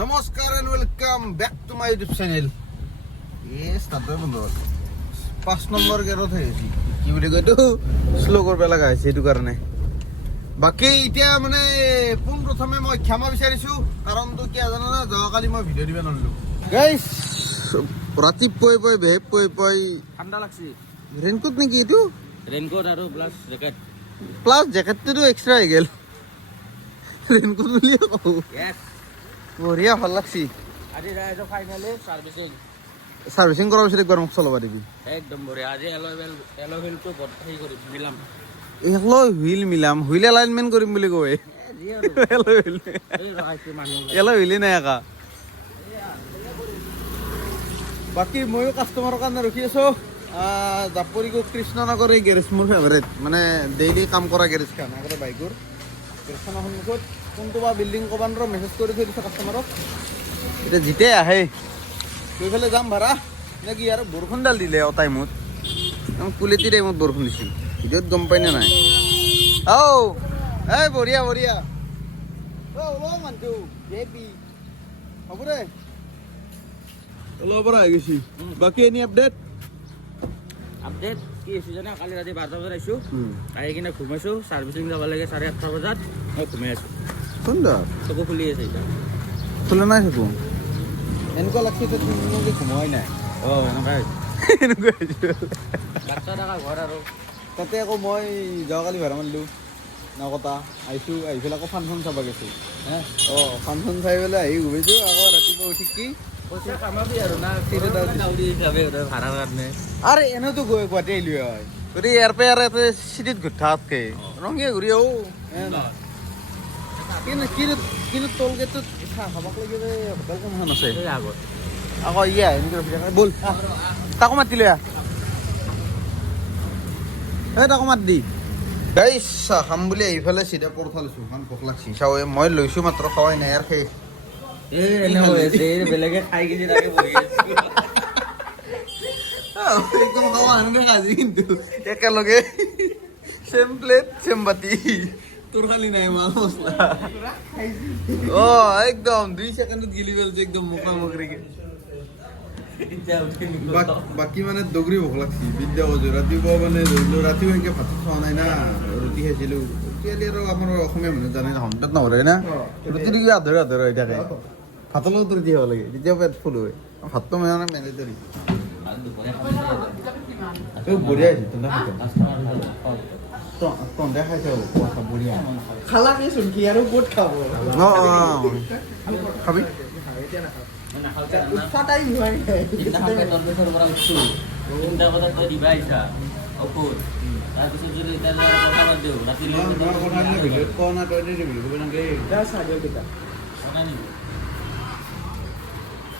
নমস্কাৰ and welcome back to my YouTube channel. তাতে বন্ধু 5 নম্বৰ গেৰত আহিছে, কি বুলি কয় এইটো শ্ল' কৰিব লগা হৈছে, সেইটো কাৰণে। বাকী এতিয়া মানে পোনপ্ৰথমে মই ক্ষমা বিচাৰিছোঁ, কাৰণটো কিয় জানানে, যোৱাকালি মই ভিডিঅ' দিব নোৱাৰিলোঁ গাইছ। ৰাতিপুৱাই পুৱাই ঠাণ্ডা লাগছে। ৰেইনকোট নেকি এইটো? ৰেইনকোট আৰু প্লাছ জেকেট। প্লাছ জেকেটটোতো এক্সট্ৰা হৈ গ'ল, ৰেইনকোট বুলিয়ে কওঁ। বঢ়িয়া, ভাল লাগছি। আজি ৰাইজৰ ফাইনেলি ছাৰ্ভিচিং কৰাৰ পিছত একবাৰ মোক চলাব দিবি। একদম বঢ়িয়া। আজি এল'ভেলটো হেৰি কৰিম, মিলাম। হুইল মিলাম, হুইল এলাইনমেণ্ট কৰিম বুলি কয়। হুইলে নাই একা। বাকী ময়ো কাষ্টমাৰৰ কাৰণে ৰখি আছোঁ। জাপৰিকো কৃষ্ণনগৰ এই গেৰেজ মোৰ ফেভাৰেট, মানে ডেইলি কাম কৰা গেৰেজখন আগতে বাইকৰ গেৰেজখনৰ সন্মুখত। কোনটো বা বিল্ডিং ক'ব নোৱাৰোঁ, মেছেজ কৰি থৈ দিছোঁ কাষ্টমাৰক। এতিয়া যেতিয়াই আহে গৈ পেলাই যাম ভাড়া নে কি। আৰু বৰষুণডাল দিলে টাইমত, কুলেটি টাইমত বৰষুণ দিছিল, ভিডিঅ'ত গম পাই নে নাই? এই বঢ়িয়া বঢ়িয়া মানুহটো হ'ব দে, ওলাব পৰা হৈ গৈছি। বাকী এনি আপডেট কি হৈছে জানা, কালি ৰাতি 12টা বজাত আহিছোঁ, আহি কিনে ঘুমাইছোঁ। ছাৰ্ভিচিং যাব লাগে 8:30 বজাত, মই ঘুমাই আছোঁ। সুন্দৰ চকু খুলি আছে এতিয়া। খোলা নাই চকু? এনেকুৱা লাগছে তুমি ঘুমোৱাই নাই। এনেকুৱাই এনেকুৱা হৈছে। বাচ্চা থকা ঘৰ আৰু তাতে আকৌ মই যোৱাকালি ভাড়া মাৰিলোঁ নকটা, আহিছোঁ, আহি পেলাই আকৌ ফাংচন চাব গৈছোঁ। ফাংচন চাই পেলাই আহি ঘুমাইছোঁ। আকৌ ৰাতিপুৱা উঠি কি পইচা কামাবি আৰু না ভাড়াৰ কাৰণে। আৰে এনেওতো গুৱাহাটী আহিলোঁ হয়, গতিকে ইয়াৰ পৰা ইয়াৰ ইয়াতে চিটিত ঘূৰাতকৈ ৰঙিয়া ঘূৰি আহোঁ। কিন্তু টোল গেটটোত খাবাক লাগি যে হোটেল কোনখন আছে আগত আকৌ এনেকৈ ব'ল তাকো মাতি লৈ তাকো মাত দি গাইছ। চাহ খাম বুলি আহি পেলাই চিধা পৰঠা লৈছোঁ, কাৰণ ভোক লাগছি। চাওঁ মই লৈছোঁ মাত্ৰ, খাৱাই নাই আৰু শেষ। বেলেগে খাই কিনি তাকে বহি আছে। একদম খাৱা সেনেকৈ সাজি, কিন্তু একেলগে চেম প্লেট চেম বাতি। তোৰ খালি নাই মাল মছলা। একদম 2 ছেকেণ্ডত গিলি পেলাইছে, একদম মুখামুখিকে। বাকী মানে দগৰি ভোক লাগছি, বিদ্যা বজো ৰাতিপুৱা মানে ধৰিলোঁ, ৰাতিপুৱা এনেকৈ ভাত খোৱা নাই না, ৰুটি খাইছিলোঁ। ৰুটি আৰু আমাৰ অসমীয়া মানুহ জানে না, হমতাত নভৰে না, ৰুটিটো কিবা আধৰুৱা হৈ থাকে। ভাতৰ লগত ৰুটি খাব লাগে, তেতিয়া পেট ফুল হয়। ভাতটো মানে মেণ্ডেটৰী। বঢ়িয়া হৈছে তহঁতে খাইছে বঢ়িয়া। খালাকেচোন কি আৰু ক'ত খাব। খাবি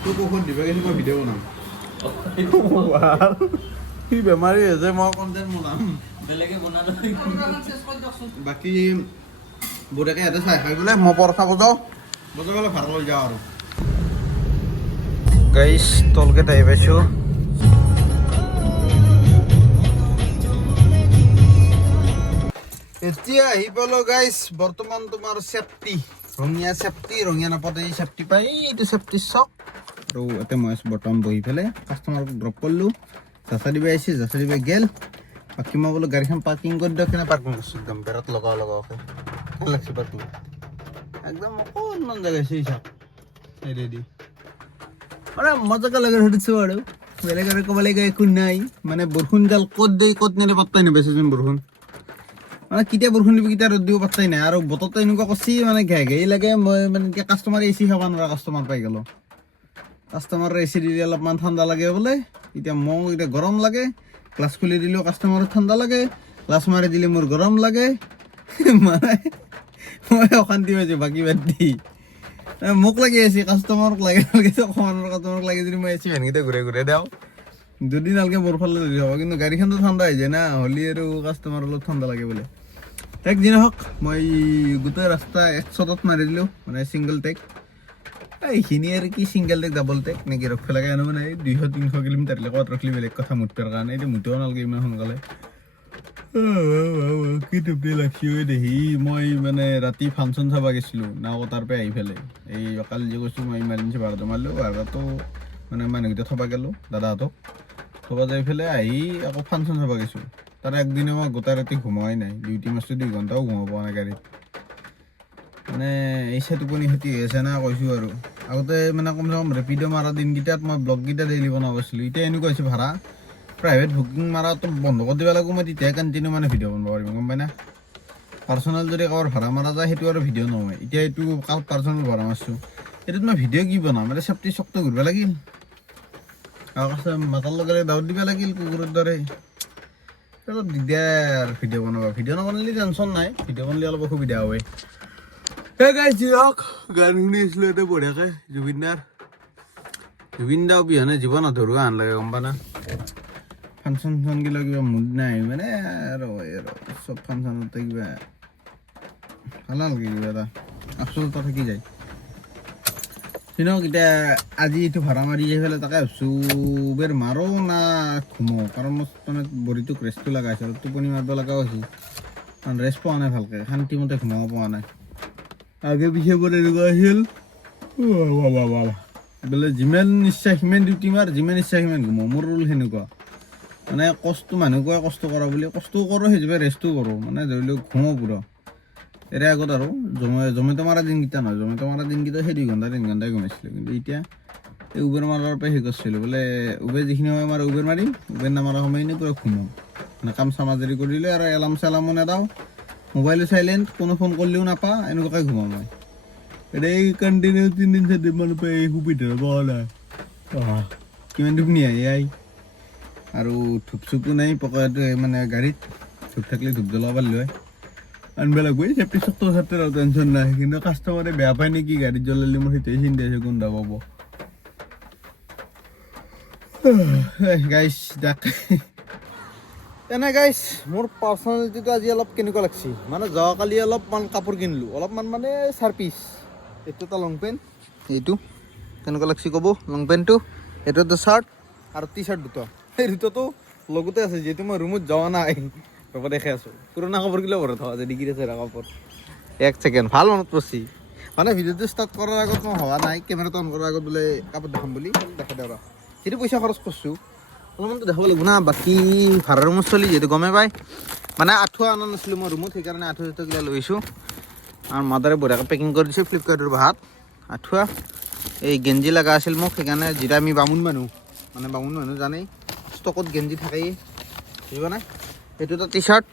তোক ঔষধ দিব গৈছে, মই ভিডিঅ' বনাম। সি বেমাৰী হৈছে, মই কণ্টেণ্ট বনাম। বেলেগে বনালো। বাকী বুঢ়াকে ইয়াতে চাই খাই বোলে, মই পৰঠা বজাওঁ পেলাই ভাড়া লৈ যাওঁ আৰু। গাইছ টোলগেট আহি পাইছোঁ। এতিয়া আহি পালোঁ গাইছ, বৰ্তমান তোমাৰ চেফটি ৰঙিয়া নাপাতে এই চেফটি পাই, এইটো চেফটি চক। আৰু ইয়াতে মই বৰ্তমান বহি পেলাই কাষ্টমাৰক ড্ৰপ কৰিলোঁ। জাচা দিব আহিছে, জাচা দিব গেল। বাকী মই বোলো গাড়ীখন পাৰ্কিং কৰি দিয়ক, কেনে পাৰ্কিং কৰিছোঁ একদম বেৰত লগাওকে। কেনে লাগছে পাৰ্কিং? একদম অকণমান জেগা আছে ৰেডি, মানে মজাকে লাগে ধৰিছোঁ আৰু। বেলেগ আৰু ক'ব লাগে একো নাই, মানে বৰষুণ জাল ক'ত দেই ক'ত নেৰে পাত্তাই নাপাইছোচোন। বৰষুণ মানে কেতিয়া বৰষুণ দিব কেতিয়া ৰ'দ দিব পাত্তাই নাই। আৰু বতৰটো এনেকুৱা কৰছি, মানে ঘেই লাগে। মই মানে এতিয়া কাষ্টমাৰ এচি খাব নোৱাৰা কাষ্টমাৰ পাই গ'লোঁ। কাষ্টমাৰৰ এচি দিলে অলপমান ঠাণ্ডা লাগে বোলে, এতিয়া মোক এতিয়া গৰম লাগে। গ্লাছ খুলি দিলেও কাষ্টমাৰৰ ঠাণ্ডা লাগে, গ্লাছ মাৰি দিলে মোৰ গৰম লাগে। মানে মই অশান্তি পাইছোঁ। বাকী বাদ দি মোক লাগি আছে, কাষ্টমাৰক লাগে কাষ্টমাৰক লাগে যদি মই এচি ভেনকেইটা ঘূৰাই দিওঁ। দুদিন নালকে বৰফালে ধৰি হ'ব, কিন্তু গাড়ীখনতো ঠাণ্ডা হৈ যায় না, হ'লে আৰু কাষ্টমাৰ অলপ ঠাণ্ডা লাগে বোলে। টেক যি নহওক, মই গোটেই ৰাস্তা 100ত মাৰি দিলোঁ, মানে ছিংগল টেক। এইখিনি আৰু কি ছিংগল টেক ডাবল টেক নেকি ৰখিব লাগে, আনো মানে 200-300 কিলোমিটাৰ ক'ত ৰখিলে বেলেগ কথা, মুঠৰ কাৰণে এতিয়া মুঠেও নালাগে ইমান সোনকালে। কি টোপনি লাগছি দেখি মই মানে ৰাতি ফাংচন চাব গৈছিলোঁ নাও তাৰ পৰা আহি পেলাই এই কালি যে কৈছোঁ মই ইমাৰ্জেঞ্চি ভাড়াটো মাৰিলোঁ ভাড়াটো মানে মানুহকেইটা থ'ব গ'লোঁ দাদাহঁতক থ'ব যাই পেলাই আহি আকৌ ফাংচন চাব গৈছোঁ তাৰ একদিনে মই গোটেই ৰাতি ঘুমোৱাই নাই ডিউটি মাছটো 2 ঘণ্টাও ঘুমাব পৰা নাই গাড়ীত মানে এই টোপনি ক্ষতি হৈ আছে না কৈছোঁ আৰু আগতে মানে কমচে কম ৰেপিড' মাৰা দিনকেইটাত মই ব্লগকেইটা ডেইলি বনাব পাৰিছিলোঁ এতিয়া এনেকুৱা হৈছে ভাড়া প্ৰাইভেট বুকিং মাৰাটো বন্ধ কৰি দিব লাগিব মই তেতিয়াহে কণ্টিনিউ মানে ভিডিঅ' বনাব পাৰিম গম পাই না পাৰ্চনেল যদি কাৰোবাৰ ভাড়া মাৰা যায় সেইটো আৰু ভিডিঅ' নহয় এতিয়া এইটো কাল পাৰ্চনেল ভাড়া মাৰিছোঁ এইটোত মই ভিডিঅ' কি বনাম এতিয়া চেফটি চকটো ঘূৰিব লাগিল আৰু মাতাৰ লগে লগে দাউত দিব লাগিল কুকুৰৰ দৰে অলপ দিগদাৰ ভিডিঅ' নবনালে টেনশ্যন নাই ভিডিঅ' বনালে অলপ অসুবিধা হয় গান শুনি আছিলোঁ এটা বঢ়িয়াকৈ জুবিন দা অবিহনে জীৱন আধৰুৱা আন লাগে গম পা না ফাংচন গিলা কিবা মুড নাই মানে আৰু চব ফাংচনতে কিবা ভাল নালাগে কিবা এটা আচলতে থাকি যায় এতিয়া আজি এইটো ভাড়া মাৰি যাই পেলাই তাকে ভাবছোঁ উবেৰ মাৰো না ঘুমো কাৰণ মোৰ মানে বডিটোক ৰেষ্টটো লগা হৈছে আৰু টোপনি মাৰিব লগাও হৈছে কাৰণ ৰেষ্ট পোৱা নাই ভালকৈ শান্তিমতে ঘুমাব পৰা নাই আগে পিছে বৰ এনেকুৱা আছিল বোলে যিমান ইচ্ছা সিমান ডিউটি মাৰ যিমান ইচ্ছা সিমান ঘুমো মোৰ ৰুল সেনেকুৱা মানে মানুহে কষ্ট কৰা বুলি কষ্টও কৰোঁ সেইবাবে ৰেষ্টো কৰোঁ মানে ধৰি লওক ঘুমো পুৰা এৰে আগত আৰু জমেটো মাৰা দিনকেইটা নহয় জমেটো মাৰা দিনকেইটা সেই 2 ঘণ্টা 3 ঘণ্টাই ঘুমাইছিলোঁ কিন্তু এতিয়া এই উবেৰ মাৰাৰ পৰা সেই কৰিছিলোঁ বোলে উবেৰ যিখিনি সময় মাৰে উবেৰ মাৰিম উবেৰ নামাৰা সময়খিনি পূৰা ঘুমো মানে কাম চাম আজৰি কৰি দিলে আৰু এলাৰ্ম চেলাৰ্মো নেদাওঁ মোবাইলো চাইলেণ্ট কোনো ফোন কৰিলেও নাপাওঁ এনেকুৱাকৈ ঘুমাওঁ মই এতিয়া এই কণ্টিনিউ 3-4 মানৰ পৰা এই সুবিধা পোৱা নাই কিমান টোপনি আহি আৰু ধূপ চুপো নাই পকাটো মানে গাড়ীত ধূপ থাকিলে ধূপ জ্বলাব পাৰিলোঁ হয় আনিব লাগিব এই চেফটি চকটো চাতে আৰু টেনশ্যন নাই কিন্তু কাষ্টমাৰে বেয়া পায় নেকি গাড়ীত জ্বলালে মোৰ সেইটোৱে চিন্তা আছে গোন্ধ পাব গাইছ এনে গাইছ মোৰ পাৰ্চনেলিটিটো আজি অলপ কেনেকুৱা লাগছি মানে যোৱাকালি অলপমান কাপোৰ কিনিলোঁ অলপমান মানে 4 পিচ এইটো এটা লং পেণ্ট এইটো কেনেকুৱা লাগছি ক'ব লং পেণ্টটো এইটো এটা চাৰ্ট আৰু টি চাৰ্ট দুটা সেই দুটাটো লগতে আছে যিহেতু মই ৰুমত যোৱা নাই ৰ'ব দেখে আছোঁ পুৰণা কাপোৰগিলা ভৰাই থোৱা আছে ডিগ্ৰী আছে কাপোৰ 1 ছেকেণ্ড ভাল মনত পৰিছে মানে ভিডিঅ'টো ষ্টাৰ্ট কৰাৰ আগত মই হোৱা নাই কেমেৰাটো অন কৰাৰ আগত বোলে কাপোৰ দেখাম বুলি দেখা দিয়ক যিটো পইচা খৰচ কৰিছোঁ অলপমানতো দেখাব লাগিব না বাকী ভাড়া ৰুমত চলি যিহেতু গমেই পায় মানে আঁঠুৱা অনা নাছিলোঁ মই ৰুমত সেইকাৰণে আঁঠুৱাগিলা লৈছোঁ আৰু মাদাৰে বঢ়িয়াকৈ পেকিং কৰি দিছোঁ ফ্লিপকাৰ্টৰ বাহাত আঁঠুৱা এই গেঞ্জি লগা আছিল মোক সেইকাৰণে যিটা আমি বামুণ মানুহ জানেই ষ্টকত গেঞ্জি থাকেই বুজিব নাই এইটো এটা টি চাৰ্ট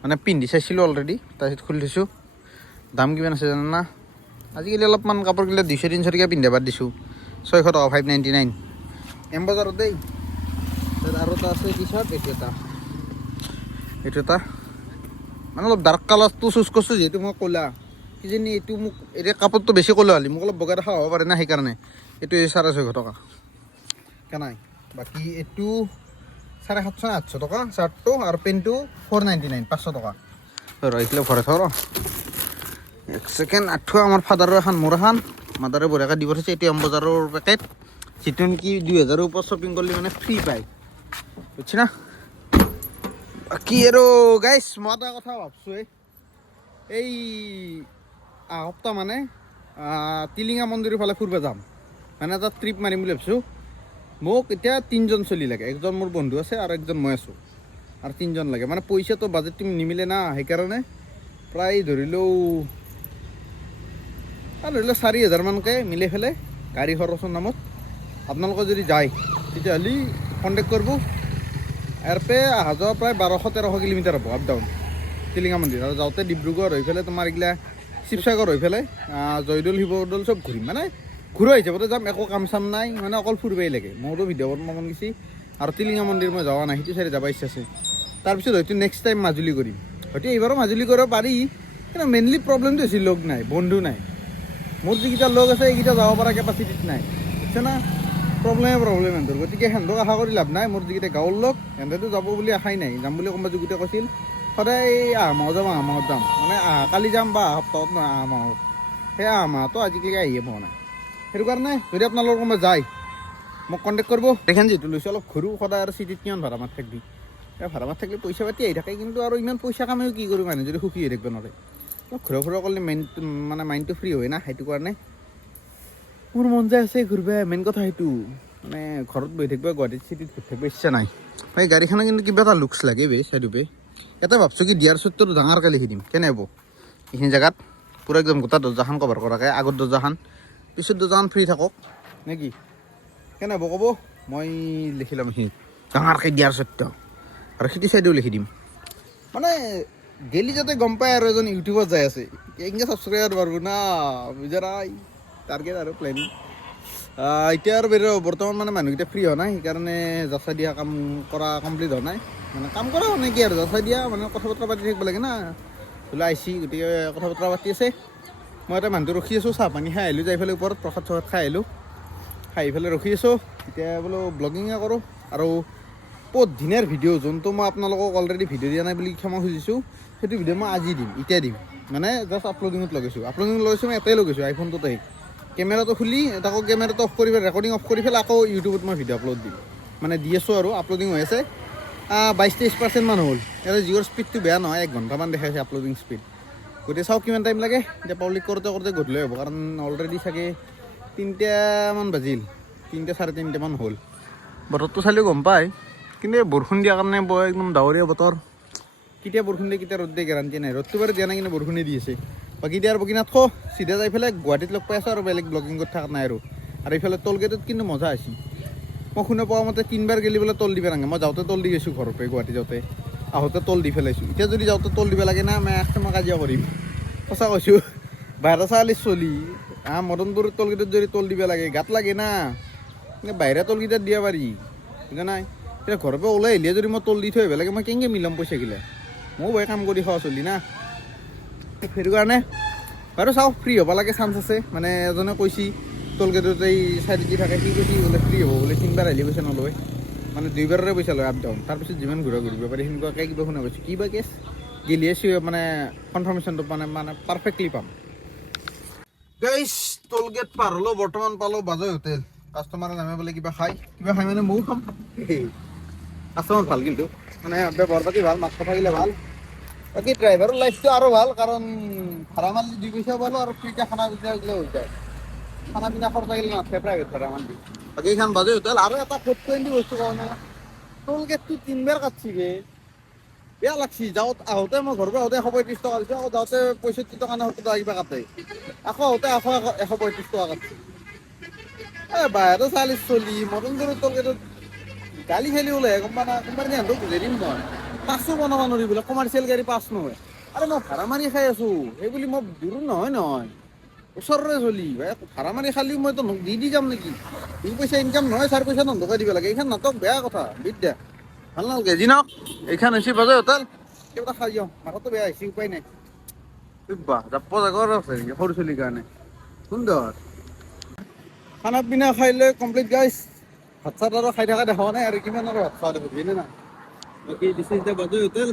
মানে পিন্ধি চাইছিলোঁ অলৰেডি তাৰপিছত খুলি থৈছোঁ দাম কিমান আছে জানা না আজিকালি অলপমান কাপোৰগিলা 200-300 টকা পিন্ধাব দিছোঁ 600 টকা 599 এম বজাৰত দেই আৰু এটা আছে টি চাৰ্ট এইটো এটা মানে অলপ ডাৰ্ক কালাৰটো চুজ কৰিছোঁ যিহেতু মই ক'লা কিজানি এইটো মোক এতিয়া কাপোৰটো বেছি ক'লা হ'লে মোক অলপ বগা দেখা হ'ব পাৰে না সেইকাৰণে এইটো 650 টকা কেনাই বাকী এইটো 750-800 টকা চাৰ্টটো আৰু পেণ্টটো 499 500 টকা ৰহিছিলে ভৰাই থওঁ 1 ছেকেণ্ড আঁঠুৱা আমাৰ ফাদাৰৰ এখন মোৰ এখন মাদাৰে বঢ়িয়াকৈ দিব থৈছে এইটো এম বজাৰৰ পেকেট যিটো নেকি 2000-ৰ ওপৰত শ্বপিং কৰিলে মানে ফ্ৰী পায় বুজিছে না বাকী আৰু গাইছ মই এটা কথা ভাবছোঁ এই সপ্তাহ মানে টিলিঙা মন্দিৰৰ ফালে ফুৰিব যাম মানে এটা ট্ৰিপ মাৰিম বুলি ভাবিছোঁ মোক এতিয়া 3জন চলি লাগে একজন মোৰ বন্ধু আছে আৰু একজন মই আছোঁ আৰু 3জন লাগে মানে পইচাটো বাজেটটো নিমিলে না সেইকাৰণে প্ৰায় ধৰিলেও 4,000 মানকৈ মিলাই পেলাই গাড়ী খৰচৰ নামত আপোনালোকে যদি যায় তেতিয়াহ'লে কণ্টেক্ট কৰিব ইয়াৰ পৰা অহা যোৱা প্ৰায় 1200-1300 কিলোমিটাৰ হ'ব আপ ডাউন টিলিঙা মন্দিৰ আৰু যাওঁতে ডিব্ৰুগড় হৈ পেলাই তোমাৰ এইগিলা শিৱসাগৰ হৈ পেলাই জয়দৌল শিৱদৌল চব ঘূৰিম মানে ঘূৰা হিচাপতে যাম একো কাম চাম নাই মানে অকল ফুৰিবই লাগে মোৰো ভিডিঅ' বনাব মন গৈছে আৰু টিলিঙা মন্দিৰ মই যোৱা নাই সেইটো চাইডে যাব ইচ্ছা আছে তাৰপিছত হয়তো নেক্সট টাইম মাজুলী কৰিম হয়তো এইবাৰো মাজুলী কৰিব পাৰি কিন্তু মেইনলি প্ৰব্লেমটো হৈছে লগ নাই বন্ধু নাই মোৰ যিকেইটা লগ আছে এইকেইটা যাব পৰা কেপাচিটিত নাই বুজিছে না প্ৰব্লেম সিহঁতৰ গতিকে সিহঁতক আশা কৰি লাভ নাই মোৰ যিকেইটা গাঁৱৰ লগ সিহঁতেতো যাব বুলি আশাই নাই যাম বুলি কোনোবা যুগুতে কৈছিল সদায় আহা মাহত যাম মানে কালি যাম বা সপ্তাহত নহয় আহা মাহত সেই আহা মাহতো আজিকালি আহিয়ে পোৱা নাই সেইটো কাৰণে যদি আপোনালোকৰ কোনোবা যায় মোক কণ্টেক্ট কৰিব দেখেন যিহেতু লৈছোঁ অলপ ঘূৰোঁ সদায় আৰু চিটিত কিমান ভাড়া মাত থাকবি ভাড়া মাত থাকিলে পইচা পাতি আহি থাকে কিন্তু আৰু ইমান পইচা কামেও কি কৰোঁ মানুহ যদি সুখী হৈ থাকিব নোৱাৰে ঘূৰা ফুৰা কৰিলে মানে মাইণ্ডটো ফ্ৰী হয় না সেইটো কাৰণে মোৰ মন যায় আছে ঘূৰিব মেইন কথা সেইটো মানে ঘৰত বহি থাকিব গুৱাহাটীত চিটিত ঘূৰি থাকিব ইচ্ছা নাই এই গাড়ীখনৰ কিন্তু কিবা এটা লুকছ লাগে বে চাইডে এটা ভাবছোঁ কি ডিয়াৰ চুটটো ডাঙৰকৈ লিখি দিম কেনে হ'ব এইখিনি জেগাত পূৰা একদম গোটা দৰ্জাখন কভাৰ কৰাকৈ আগৰ দৰ্জাখন পিছত দৰ্জাখন ফ্ৰী থাকক নে কি কেনে হ'ব ক'ব মই লিখি ল'ম এইখিনি ডাঙৰকৈ ডিয়াৰ চুটটো আৰু সিটো চাইডেও লিখি দিম মানে গেলি যাতে গম পায় আৰু এজন ইউটিউবত যাই আছে এনেকৈ ছাবস্ক্ৰাইবাৰ পাৰব না বুজাৰাই টাৰ্গেট আৰু প্লেনিং এতিয়া আৰু বৰ্তমান মানে মানুহকেইটা ফ্ৰী হোৱা নাই সেইকাৰণে যাচা দিয়া কাম কৰা কমপ্লিট হোৱা নাই মানে কাম কৰা হোৱা নাই কি আৰু যাচা দিয়া মানে কথা বতৰা পাতি থাকিব লাগে না বোলে আহিছি গতিকে কথা বতৰা পাতি আছে মই এটা মানুহটো ৰখি আছোঁ চাহ পানী খাই আহিলোঁ যাই পেলাই ওপৰত প্ৰসাদ চসাদ খাই আহিলোঁ খাই পেলাই ৰখি আছোঁ এতিয়া বোলো ব্লগিঙে কৰোঁ আৰু বহুত দিনৰ ভিডিঅ' যোনটো মই আপোনালোকক অলৰেডি ভিডিঅ' দিয়া নাই বুলি ক্ষমা খুজিছোঁ সেইটো ভিডিঅ' মই আজি দিম এতিয়া দিম মানে জাষ্ট আপলোডিঙত লগাইছোঁ মই এটাই লগাইছোঁ আইফোনটোতে কেমেৰাটো খুলি আকৌ কেমেৰাটো অফ কৰি পেলাই ৰেকৰ্ডিং অফ কৰি পেলাই আকৌ ইউটিউবত মই ভিডিঅ' আপলোড দিম মানে দি আছোঁ আৰু আপলোডিং হৈ আছে 22-23% মান হ'ল ইয়াতে জিঅ'ৰ স্পীডটো বেয়া নহয় 1 ঘণ্টামান দেখাইছে আপলোডিং স্পীড গতিকে চাওক কিমান টাইম লাগে এতিয়া পাব্লিক কৰোঁতে গধূলি হ'ব কাৰণ অলৰেডি চাগে 3টামান বাজিল 3-3:30 হ'ল বতৰটো চালেও গম পায় কিন্তু বৰষুণ দিয়াৰ কাৰণে একদম ডাৱৰীয়া বতৰ কেতিয়া বৰষুণ দিয়ে কেতিয়া ৰ'দ দিয়ে গেৰাণ্টি নাই ৰ'দটো বাৰু দিয়া নাই কিন্তু বৰষুণে দি আছে বাকী দিয়া আৰু বাকী নাথক চিধা যাই পেলাই গুৱাহাটীত লগ পাই আছোঁ আৰু বেলেগ ব্লগিং কৰি থকা নাই আৰু এইফালে টল গেটত কিন্তু মজা আছে মই শুনা পোৱা মতে 3বাৰ গেলি বোলে টল দিব নাগে মই যাওঁতে টল দি গৈছোঁ ঘৰৰ পৰা গুৱাহাটী যাওঁতে আহোঁতে টল দি পেলাইছোঁ এতিয়া যদি যাওঁতে টল দিব লাগে না মই কাজিয়া কৰিম সঁচা কৈছোঁ বাহিৰা চালি চলি মদনপুৰ টল গেটত যদি টল দিব লাগে গাত লাগে না বাহিৰা টল গেটত দিব পাৰি বুজা নাই এতিয়া ঘৰৰ পৰা ওলাই আহিলে যদি মই টল দি থৈ আহিব লাগে মই কেনেকৈ মিলাম পইচাগিলা ময়ো ভাই কাম কৰি খোৱা চলি না সেইটো কাৰণে বাৰু চাওঁ ফ্ৰী হ'ব লাগে চান্স আছে মানে এজনে কৈছি টল গেটত এই চাইড দি থাকে সি কৈছি বোলে ফ্ৰী হ'ব বোলে 3বাৰ আহিলে পইচা নলয় মানে 2বাৰৰে পইচা লয় আপ ডাউন তাৰপিছত যিমান ঘূৰিব পাৰি সেনেকুৱাকৈ কিবা শুনা পাইছোঁ কিবা কেছ গেলিয়ে মানে কনফাৰ্মেশ্যনটো মানে পাৰফেক্টলি পাম গাইছ টল গেট পাৰ হ'লেও বৰ্তমান পালোঁ বাজৈ হোটেল কাষ্টমাৰে নামে বোলে কিবা খাই মানে ময়ো খাম কাষ্টমাৰ ভাল কিন্তু মানে ব্যৱহাৰ পাতি ভাল মাছ থাকিলে ভাল বাকী ড্ৰাইভাৰৰ লাইফটো আৰু ভাল কাৰণ ভাড়া মাৰিলে 2 পইচা পালোঁ আৰু ফ্ৰীকৈ খানা পিনা গ'লে হৈ যায় খানা পিনা খৰচ আহিলে নাথাকে প্ৰাইভেট ভাড়া মাৰি বাকী এইখন বাজৈ হোটেল আৰু এটা ফেট পইণ্ট বস্তু কাৰণে টল গেটটো 3বাৰ কাটছি বেয়া লাগছি আহোঁতে মই ঘৰৰ পৰা আহোঁতে 135 টকা দিছোঁ আকৌ যাওঁতে 65 টকা নে 70 টকা কিবা কাটে আকৌ আহোঁতে 135 টকা কাটছি বাহিৰত চালি চলি মদনপুৰৰ টল গেটত গালি খেলি ওলাই গম পা না কোম্পানী সিহঁতক বুজাই দিম মই পাছো বনাব নোৱাৰি বোলে কমাৰ্চিয়েল গাড়ী পাছ নহয় আৰে মই ভাড়া মাৰি খাই আছোঁ সেই বুলি মই দূৰ নহয় ওচৰৰে চলি ভাড়া মাৰি খালিও মই তো দি যাম নেকি 2 পইচা ইনকাম নহয় 4 পইচা নন্ধকাই দিব লাগে এইখন নাটক বেয়া কথা বিদ্যা ভাল নালাগে যি নহওক এইখন হৈছে বাজৈ হোটেল কিবা এটা খাই যাওঁ মাথাটো বেয়া হৈছে উপায় নাই জাপ জাগৰ আছে সৰু চলিৰ কাৰণে সুন্দৰ খানা পিনা খাই লৈ কমপ্লিট গাইছ ভাত চাত আৰু খাই থকা দেখা নাই আৰু কিমান আৰু ভাত খোৱা দেখোনে না বাকী দিছ ইজ দ্য বাজৈ হোটেল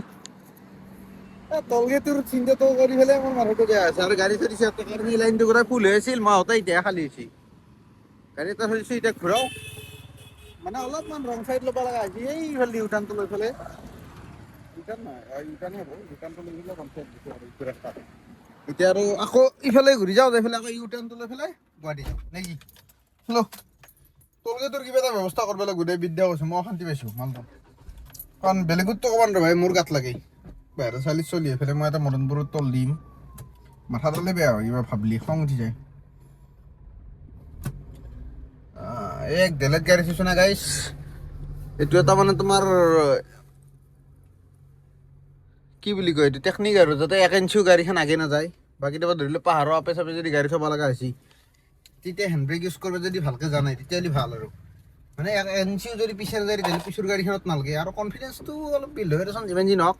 টল গেটৰ চিন্তাটো কৰি পেলাই মোৰ মাথাটো বেয়া আছে আৰু গাড়ী চলিছে কাৰণে লাইনটো ঘূৰাই ফুল হৈ আছিল মই আহোঁতে এতিয়া খালী হৈছে গাড়ী এটা চলিছোঁ এতিয়া ঘূৰাও মানে অলপমান ৰং চাইড ল'ব লগা হৈছে এইফালে ইউটাৰ্ণটো লৈ পেলাই ইউটাৰ্ণ নহয় ইউটাৰ্ণে হ'ব ইউটাৰ্ণটো লৈ পেলাই ৰং চাইড দিছোঁ আৰু ইটো ৰাস্তাত এতিয়া আৰু আকৌ ইফালে ঘূৰি যাওঁ যাই পেলাই আকৌ ইউটাৰ্ণটো লৈ পেলাই গুৱাহাটী যাওঁ নে কি হেল্ল' টল গেটৰ কিবা এটা ব্যৱস্থা কৰিব লাগিব দেই বিদ্যা কৈছোঁ মই অশান্তি পাইছোঁ মালটো কাৰণ বেলেগততো ক'ব নোৱাৰে ভাই মোৰ গাত লাগে বাহিৰত চালি চলি এইফালে মই এটা মদনপুৰত টল দিম মাথাডালে বেয়া হয় কিবা ভাবলি খং উঠি যায় এক বেলেগ গাড়ী চাইছোঁ না গাইছ এইটো এটা মানে তোমাৰ কি বুলি কয় এইটো টেকনিক আৰু যাতে 1 ইঞ্চিও গাড়ীখন আগে নাযায় বা কেতিয়াবা ধৰি লওক পাহাৰৰ আপে চাপে যদি গাড়ী থ'ব লগা হৈছে তেতিয়া হেণ্ড ব্ৰেক ইউজ কৰিব যদি ভালকৈ জানাই তেতিয়াহ'লে ভাল আৰু মানে 1 ইঞ্চিও যদি পিছৰ গাড়ী ধৰি পিছৰ গাড়ীখনত নালাগে আৰু কনফিডেঞ্চটো অলপ বিল্ড হৈ দেচোন যিমান যি নহওক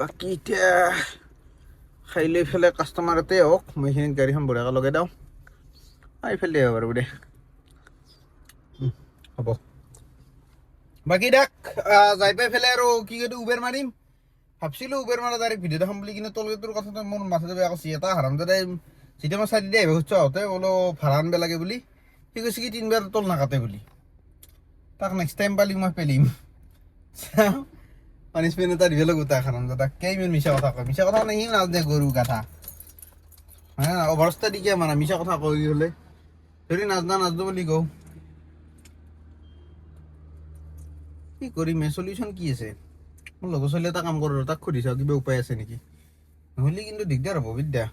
বাকী এতিয়া খাই লৈ পেলাই কাষ্টমাৰ এটাই হওক মই এইখিনিত গাড়ীখন বঢ়িয়াকৈ লগাই দিওঁ এইফালে হ'ব বাৰু দে হ'ব বাকী দেখ যাই পাই পেলাই আৰু কি কয় উবেৰ মাৰিম ভাবছিলোঁ উবেৰ মাৰা ডাইৰেক্ট ভিডিঅ' দেখাম বুলি কিন্তু টল গেটৰ কথাটো মোৰ মাথাটো বেয়া কৰিছে এটা হাৰামজাদাই যেতিয়া মই চাই দি আহিব খুজিছোঁ আহোঁতে বোলো ভাড়া আনিব লাগে বুলি সি কৈছে কি 3বাৰ টল নাকাটে বুলি তাক নেক্সট টাইম পালি মই পেলিম পানিশমেন্ট এটা দিব লাগিব তাৰ কাৰণ দাদা কেইমিন মিছা কথা কয় মিছা কথা নাই নাজনে গৰু গাথা হ্যাঁ অৱস্থা দিকে মানে মিছা কথা কৈ হলে যদি নাজনো বুলি কওঁ কি কৰিম সলিউশন কি আছে মোৰ লগৰ ছোৱালী এটা কাম কৰোঁ তাক সুধি চাওঁ কিবা উপায় আছে নেকি নহ'লে কিন্তু দিগদাৰ হ'ব বিদ্যা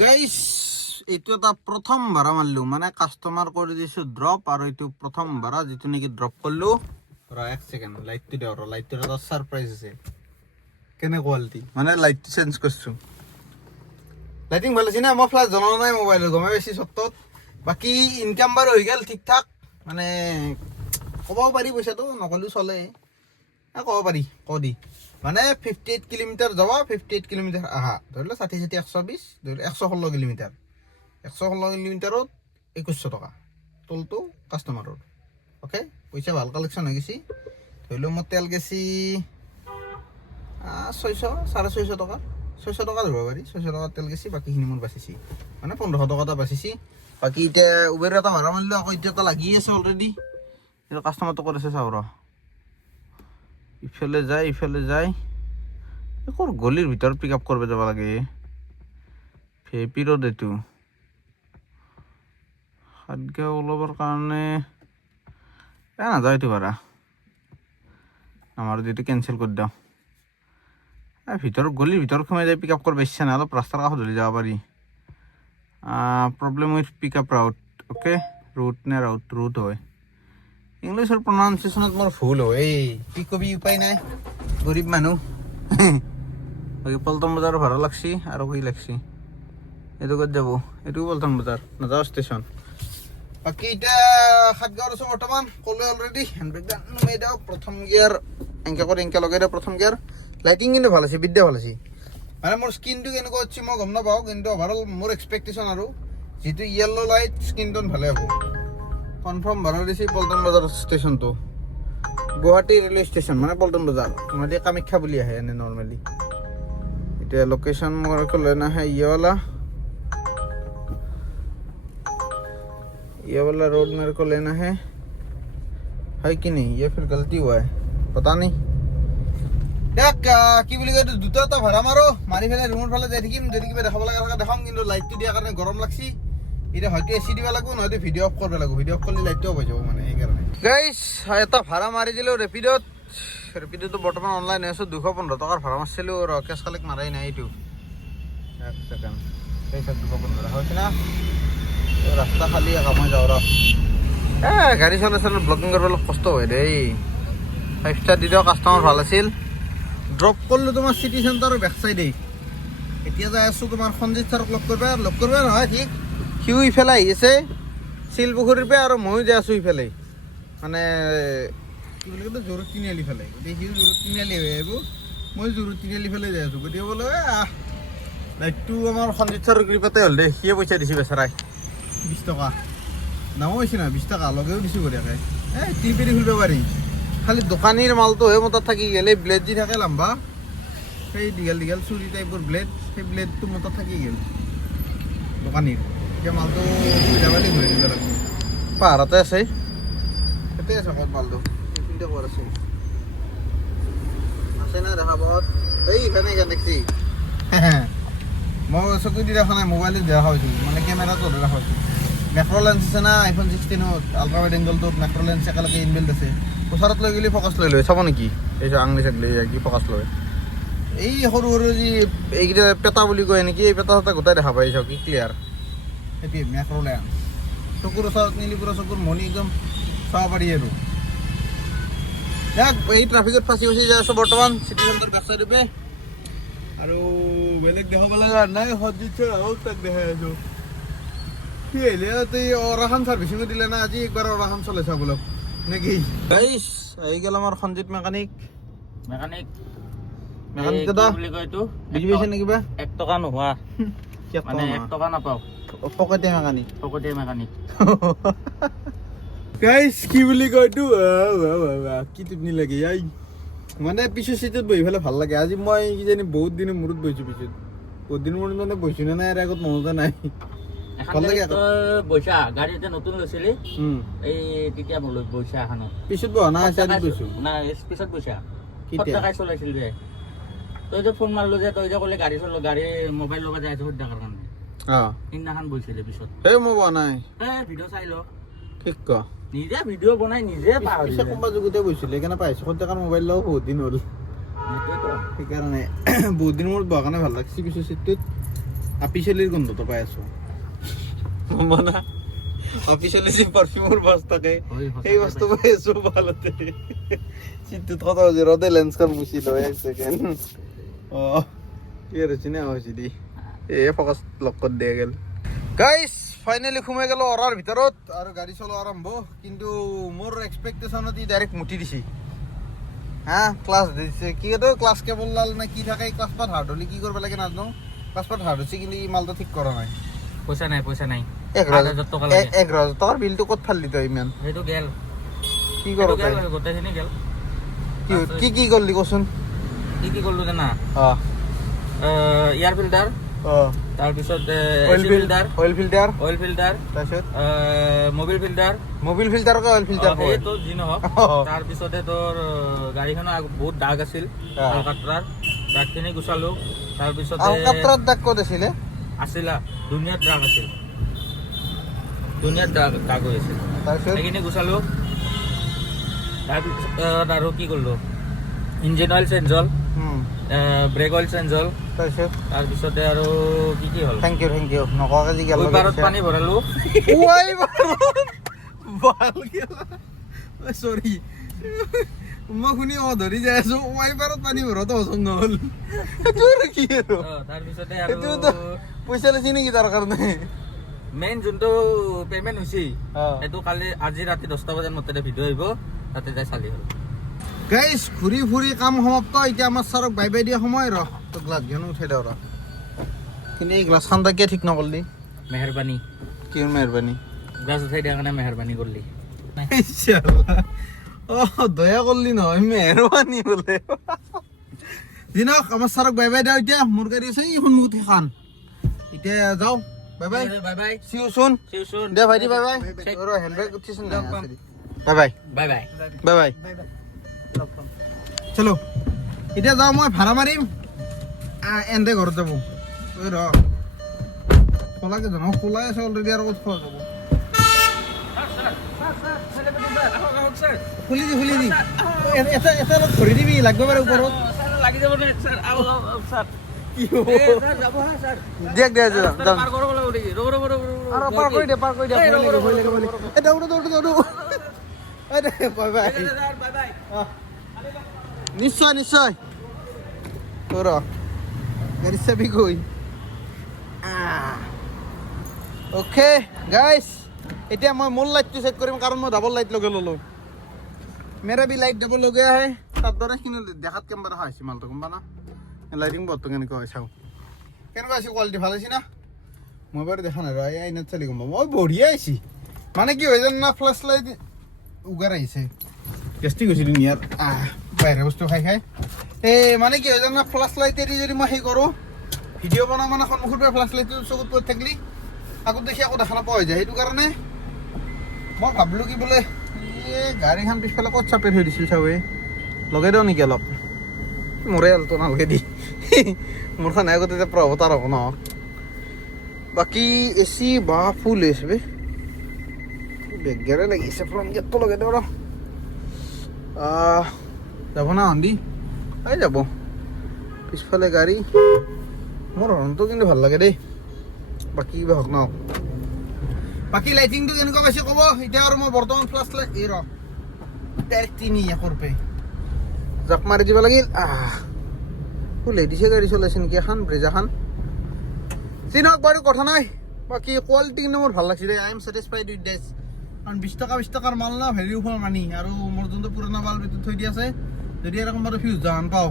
গাইছ এইটো এটা প্ৰথম ভাড়া মাৰিলোঁ মানে কাষ্টমাৰ কৰি দিছোঁ ড্ৰপ আৰু এইটো প্ৰথম ভাড়া যিটো নেকি ড্ৰপ কৰিলোঁ ৰ এক ছেকেণ্ড লাইটটো দিওঁ ৰ লাইটটোৰ এটা ছাৰপ্ৰাইজ আছে কেনে কোৱালিটি মানে লাইটটো চেঞ্জ কৰিছোঁ লাইটিং ভাল আছে না মই ফ্লাছ জনোৱা নাই মোবাইলত গমে পাইছি চত্তত বাকী ইনকাম বাৰু হৈ গ'ল ঠিক ঠাক মানে ক'ব পাৰি পইচাটো নকলেও চলে ক'ব পাৰি ক দি মানে 58 কিলোমিটাৰ যাব 58 কিলোমিটাৰ আহা ধৰি লওক 60 120 ধৰি লওক 116 কিলোমিটাৰ 116 কিলোমিটাৰত 2100 টকা টলটো কাষ্টমাৰৰ অ'কে পইচা ভাল কালেকশ্যন হৈ গৈছে ধৰি লওক মোৰ তেল গেছি 600 650 টকা 600 টকা ধৰিব পাৰি 600 টকা তেল গেছি বাকীখিনি মোৰ বাচিছে মানে 1500 টকা এটা বাচিছে বাকী এতিয়া উবেৰ এটা ভাড়া মাৰিলোঁ আকৌ এতিয়া এটা লাগি আছে অলৰেডি এইটো কাষ্টমাৰটো কৰিছে চাওঁ ৰ ইফালে যায় একো গলিৰ ভিতৰত পিক আপ কৰিব যাব লাগে ভেপি ৰোড এইটো সাতগাঁও ওলাবৰ কাৰণে নাযাওঁ এইটো ভাড়া আমাৰ যিটো কেঞ্চেল কৰি দিওঁ ভিতৰত গলিৰ ভিতৰত সোমাই যায় পিক আপ কৰিব ইচ্ছা নাই অলপ ৰাস্তাৰ কাষত ধৰি যাব পাৰি problem with pick up route okay route নে ৰুট হয় ইংলিছৰ প্ৰনাউন্সিয়েশ্যনত মোৰ ভুল হয় এই কি কবি উপায় নাই গৰীব মানুহ বাকী পল্টন বজাৰ ভাড়া লাগছি আৰু কি লাগছি এইটো ক'ত যাব এইটো পল্টন বজাৰ নাযাওঁ ষ্টেচন বাকী এতিয়া সাতগাঁৱত আছোঁ বৰ্তমান ক'লোৱে অলৰেডি হেণ্ডবেগডাল নমাই দিওঁ প্ৰথম গিয়াৰ এনেকৈ কৰি এনেকৈ লগাই দিওঁ প্ৰথম গিয়াৰ লাইটিং কিন্তু ভাল আছে বিদ্যা ভাল আছে মানে মোৰ স্কিনটো কেনেকুৱা হৈছে মই গম নাপাওঁ কিন্তু অভাৰঅল মোৰ এক্সপেক্টেশ্যন আৰু যিটো য়েল্ল' লাইট স্কিনটোন ভালে হ'ব কনফাৰ্ম ভাড়া দিছে পল্টন বজাৰ ষ্টেচনটো গুৱাহাটী ৰেলৱে ষ্টেচন মানে পল্টন বজাৰ গুৱাহাটী কামাখ্যা বুলি আহে এনে নৰ্মেলি এতিয়া লোকেশ্যন মোৰ লৈ নাহে ये वाला रोड मेरे को लेना है कि नहीं ये फिर गलती हुआ है पता नहीं দেখ কি বুলি কয় দুটা এটা ভাড়া মাৰো মাৰি ফেলে ৰুমৰ ফালে যাই থাকিম যদি কিবা দেখাব লগা থাকে দেখাম কিন্তু লাইটটো দিয়াৰ কাৰণে গৰম লাগছি এতিয়া হয়তো এচি দিব লাগিব নহয়তো ভিডিঅ' অফ কৰিব লাগিব ভিডিঅ' অফ কৰিলে লাইটটো অফ হৈ যাব মানে সেইকাৰণে গাইছ এটা ভাড়া মাৰি দিলোঁ ৰেপিডতো বৰ্তমান অনলাইন হৈ আছোঁ 215 টকাৰ ভাড়া মাৰিছিলোঁ ৰ কেছ কালেক্ট মাৰাই নাই এইটো এক ছেকেণ্ড পইচা 215 হৈছে না ৰাস্তা খালি কামাই যাওঁ ৰ গাড়ী চলাচল ব্লকিং কৰিব অলপ কষ্ট হয় দেই 5 ষ্টাৰ দি দিওঁ কাষ্টমাৰ ভাল আছিল ড্ৰপ কৰিলোঁ তোমাৰ চিটি চেণ্টাৰৰ বেক চাইডে এতিয়া যাই আছোঁ তোমাৰ সঞ্জিত ছাৰক লগ কৰিব নহয় ঠিক সিও ইফালে আহি আছে শিলপুখুৰীৰ পৰা আৰু ময়ো যাই আছোঁ ইফালে মানে কি বুলি কয় জৰুত তিনিআলি ফালে গতিকে সিও জৰুত তিনিআলি হৈ আহিব মই জৰুত তিনিআলি ফালে যাই আছোঁ গতিকে বোলে লাইটটো আমাৰ সঞ্জিত ছাৰৰ কৃপাতে হ'ল দেই সিয়ে পইচা দিছে বেচাৰাই 20 টকা নামো হৈছে না 20 টকা লগেও দিছোঁ গতিকে টিপেৰি খুলিব পাৰি খালি দোকানীৰ মালটোহে মোৰ তাত থাকি গ'ল এই ব্লেড যি থাকে লাম্বা সেই দীঘল চুৰি টাইপৰ ব্লেড সেই ব্লেডটো মোৰ তাত থাকি গ'ল দোকানীৰ এতিয়া মালটো সুবিধা পালি ঘূৰাই দিব লাগিব পাহাৰতে আছে সেইটোৱে আছে ক'ত মালটো চিন্তা কৰা আছে না দেখা পাত এই ইফালে দেখছি মই চকু দি দেখা নাই মোবাইলত দেখা পাইছোঁ মানে কেমেৰাটো দেখা পাইছোঁ মেক্ৰ' লেন্স আছে না আইফোন 16ত আল্ট্ৰা ৱাইড এংগলটোত মেক্ৰ' লেন্স একেলগে ইনবিল্ট আছে ওচৰত লৈ গ'লে ফ'কাছ লৈ চাব নেকি এই আঙুলি চাগলি কি ফ'কাছ লয় এই সৰু যি এইকেইটা পেটা বুলি কয় নেকি এই পেটা চেটা গোটাই দেখা পাই চাওক কি ক্লিয়াৰ সেইটোৱে মেক্ৰ' লেন্স চকুৰ ওচৰত নিলি পুৰা চকুৰ মণি একদম চাব পাৰি আৰু এই ট্ৰাফিকত ফাঁচি যাই আছোঁ বৰ্তমান চিটি চেণ্টাৰ বেক চাইডে আৰু বেলেগ দেখাব লগা নাই সঞ্জিত ছাৰ আহক তাক দেখাই আছোঁ সি আহিলে অৰাখন চাৰ্ভিচিঙো দিলে না আজি একবাৰ অৰাখন চলাই চাব বোলক নেকি গাইছ আহি গ'ল আমাৰ সঞ্জিত মেকানিক দাদা বুলি কয় এইটো বুজি পাইছে নে কিবা 1 টকা নোহোৱা মানে 1 টকা নাপাওঁ ফকতীয়া মেকানিক গাইছ কি বুলি কয় এইটো কি টিপনি লাগে আই মানে পিছৰ চিটত বহি পেলাই ভাল লাগে আজি মই কিজানি বহুত দিনৰ মূৰত বহিছোঁ পিছত বহুত দিনৰ মূৰত মানে বহিছোঁ নে নাই আগত মনতে নাই এখন ভাল লাগে গাড়ীত তই বৈছা গাড়ী এতিয়া নতুন লৈছিলি এই তেতিয়া মই বৈছা এখনত পিছত বহা না চাইড গৈছো না পিছত বৈছা কেতিয়া? সপ্তাহ চলাইছিল যে তই যে ফোন মাৰলো যে তই যে ক'লে গাড়ী মোবাইল লগাই যাই আছে সদ্যাকৰ কাৰণে সিদিনাখন বৈছিলে পিছত এই মই বহা নাই ভিডিঅ' চাই ল ঠিক ক নিজে ভিডিঅ' বনাই নিজে পাহৰি পিছে কোনোবা যুগতে গৈছিলে সেইকাৰণে পাইছো সদ্যাকৰ মোবাইল লওঁ বহুত দিন হ'ল সেইকাৰণে বহুত দিন মোৰ বহা কাৰণে ভাল লাগছে পিছৰ চিটটোত আপি চলিৰ গোন্ধটো পাই আছো মানে আপি চলি যি পাৰফিউমৰ বস্তু থাকে সেই বস্তু পাই আছো ভালতে চিটটোত কথা হৈছে ৰদে লেন্সখন মুচি লয় এক ছেকেণ্ড ক্লিয়াৰ হৈছে নে হৈছে দি ফকাছ লক কৰি দিয়া গেল গাইজ ফাইনেলি সোমাই গেলো অৰাৰ ভিতৰত আৰু গাড়ী চলোৱা আৰম্ভ কিন্তু মোৰ এক্সপেক্টেশ্যনত ই ডাইৰেক্ট মুঠি দিছে হা ক্লাছ দিছে কি এইটো ক্লাছ কেবল লাল নে কি থাকে ক্লাছ পাত হাৰ্ড হ'লে কি কৰিব লাগে নাজানো ক্লাছ পাত হাৰ্ড হৈছে কিন্তু ই মালটো ঠিক কৰা নাই পইচা নাই 11,000 টকা লাগে 11,000 টকাৰ বিলটো ক'ত ফালি তই ইমান সেইটো গেল কি কৰ তই গোটেইখিনি গেল কি কৰিলি কচোন কি কৰিলো জানা অ এয়াৰ ফিল্টাৰ অ তাৰপিছত অইল ফিল্টাৰ তাৰপিছত মোবিল ফিল্টাৰ অইল ফিল্টাৰ এই তোৰ যি নহওক তাৰপিছতে তোৰ গাড়ীখনৰ বহুত দাগ আছিল আলকাট্ৰাৰ দাগখিনি গুচালো তাৰপিছতে আলকাট্ৰাৰ দাগ ক'ত আছিলে আছিলা দুনিয়াত দাগ আছিল দাগ হৈ আছিল তাৰপিছত সেইখিনি গুচালো তাৰপিছত আৰু কি কৰিলো ইঞ্জিন অইল চেঞ্জ হ'ল ব্ৰেক অইল চেঞ্জ হ'ল তাৰপিছতে আৰু কি হ'ল থেংক ইউ নকৱাকে যি গেল উইপাৰত পানী ভৰালো চৰি মই শুনি ধৰি যাই আছো ৱাইপাৰত পানী ভৰাটো হজম নহ'ল কি আৰু তাৰপিছতে আৰু পইচা লৈছি নেকি তাৰ কাৰণে মেইন যোনটো পেমেণ্ট হৈছে সেইটো কালি আজি ৰাতি 10টা বজাত মোৰ তাতে ভিডিঅ' আহিব তাতে যাই চালি হ'ল গাইজ ঘূৰি ফুৰি কাম সমাপ্ত এতিয়া আমাৰ ছাৰক বাই বাই দিয়া সময় ৰ তো গ্লাছ ঘেনো উঠাই দে ৰ কিন্তু এই গ্লাছখন তাকে ঠিক নকৰলি মেহৰবানী কিয় মেহৰবানী গ্লাছ উঠাই দিয়াৰ কাৰণে মেহৰবানী কৰিলি দয়া কৰলি নহয় মেহৰবানী বোলে যি নহওক আমাৰ ছাৰক বাই বাই দিয়া এতিয়া মোৰ গাড়ী আছে এই সন্মুখত সেইখন এতিয়া যাওঁ bye bye bye C you soon দে ভাইটি বাই বাই ৰ handbag উঠিছোন bye bye bye bye bye bye চলো এতিয়া যাওঁ মই ভাড়া মাৰিম এন্দে ঘৰত যাব ঐ ৰ খোলাকে জানো খোলাই আছে অলৰেডি আৰু ক'ত খোলা যাব খুলি দি এটা অলপ ধৰি দিবি লাগিব পাৰে ওপৰত লাগি যাব নে স্যাৰ স্যাৰ দেখ দে যাম পাৰ কৰব লাগি ৰব আৰু পাৰ কৰি দে এটা দৌড় বাই বাই নিশ্চয় তোৰ গাড়ী চাবি গৈ অ'কে গাইজ এতিয়া মই মোৰ লাইটটো চেক কৰিম কাৰণ মই ডাবল লাইট লগাই ল'লোঁ মেৰা বি লাইট ডাবল লগাই আহে তাৰ দৰে সেইখিনি দেখাত কেম্বা দেখা হৈছে মালটো গম পা না লাইটিং বৰ্ডটো কেনেকুৱা হয় চাওঁ কেনেকুৱা হৈছে কোৱালিটি ভাল হৈছে না মই বাৰু দেখা নাই ৰ এই আইনাত চালি গম পাম মই বঢ়িয়া আহিছে মানে কি হয় জানো না ফ্লেছ লাইট উগাৰ আহিছে গেষ্টিক হৈছে দুনিয়াৰ বাহিৰা বস্তু খাই এই মানে কি হয় জানো না ফ্লেছ লাইটেদি যদি মই সেই কৰোঁ ভিডিঅ' বনাওঁ মানে সন্মুখৰ পৰা ফ্লেছ লাইটটো চকুত পৰি থাকিলে আগত দেখি আকৌ দেখা নোপোৱা হৈ যায় সেইটো কাৰণে মই ভাবিলোঁ কি বোলে এই গাড়ীখন পিছফালে ক'ত চাপি থৈ দিছিল চাৱে লগাই দিওঁ নেকি অলপ মোৰে আলটো নালগে দি মোৰখন আগতে এতিয়া প্ৰভু তাৰ হ'ব ন বাকী এ চি বা ফুল হৈছে বে বেগেৰে লাগিছে ফ্ৰণ্ট গেটটো লগাই দিওঁ ৰ যাব না হন্দি এই যাব পিছফালে গাড়ী মোৰ হৰ্ণটো কিন্তু ভাল লাগে দেই বাকী কিবা হওক নহওক বাকী লাইটিংটো কেনেকুৱা পাইছে ক'ব এতিয়া আৰু মই বৰ্তমান ফ্লাছ লাইট এই ৰ ডাইৰেক্ট 3 একৰ পে জাপ মাৰি দিব লাগিল লেডিছে গাড়ী চলাইছে নেকি এখন ব্ৰেজাখন যি নহওক বাৰু কথা নাই বাকী কোৱালিটি কিন্তু মোৰ ভাল লাগিছে দেই আই এম ছেটিছফাইড উইথ দিছ কাৰণ 20 টকাৰ মাল না ভেলিউ ফৰ মানি আৰু মোৰ যোনটো পুৰণা বাল্ব এইটো থৈ দি আছে যদি এৰকম বাৰু ফিউজ জান পাওঁ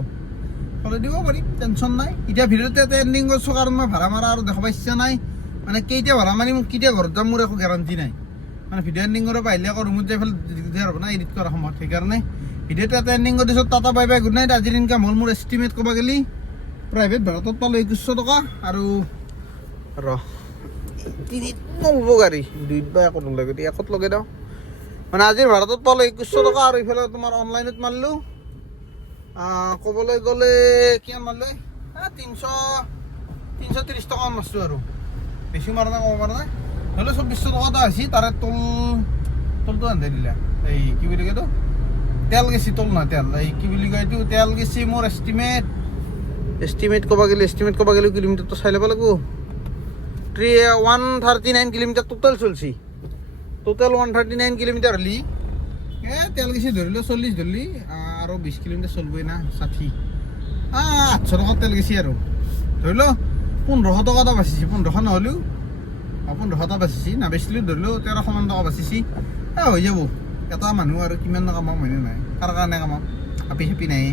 চলাই দিব পাৰিম টেনশ্যন নাই এতিয়া ভিডিঅ'তে এটা এণ্ডিং কৰিছোঁ কাৰণ মই ভাড়া মাৰা আৰু দেখাব ইচ্ছা নাই মানে কেতিয়া ভাড়া মাৰিম কেতিয়া ঘৰত যাম মোৰ একো গেৰাণ্টি নাই মানে ভিডিঅ' এণ্ডিং কৰিব পাৰিলে আকৌ ৰুমত যাই পেলাই দিগদাৰ হ'ব না এডিট কৰাৰ সময়ত সেইকাৰণে ভিডিঅ'টো এটা এণ্ডিং কৰি দিছোঁ tata bye bye good night আজিৰ ইনকাম হ'ল মোৰ এষ্টিমেট ক'ব গ'লে প্ৰাইভেট ভাড়াটোত পালোঁ 2100 টকা আৰু ৰ তিনিত নলব গাড়ী দুইত বা একত নলয় গতিকে একত লগাই দিওঁ মানে আজিৰ ভাড়াটোত পালে 2100 টকা আৰু ইফালে তোমাৰ অনলাইনত মাৰিলোঁ ক'বলৈ গ'লে কিমান মাৰিলে 330 টকা মাৰিছোঁ আৰু বেছি মাৰা নাই ক'ব পৰা নাই হ'লে 2400 টকা এটা হৈছে তাৰে তলটো আন্ধে দিলা এই কি বুলি কয় এইটো তেল গেছি তল নহয় তেল এই কি বুলি কয় এইটো তেল গেছি মোৰ এষ্টিমেট ক'ব গ'লে কিলোমিটাৰটো চাই ল'ব লাগিব 139 কিলোমিটাৰ টোটেল চলছি টোটেল 139 কিলোমিটাৰ হ'লি তেল গেছি ধৰিলোঁ 40 ধৰিলি আৰু 20 কিলোমিটাৰ চলবই না 60 800 টকা তেল গেছি আৰু ধৰি লওঁ 1500 টকা এটা বাচিছে 1500 নহ'লেও 1500 টকা বাচিছে নাবেচিলেও ধৰিলেও 1300 মান টকা বাচিছে হৈ যাব এটা মানুহ আৰু কিমান কামাম হয়নে নাই কাৰ কাৰণে কামাম হাপি নাই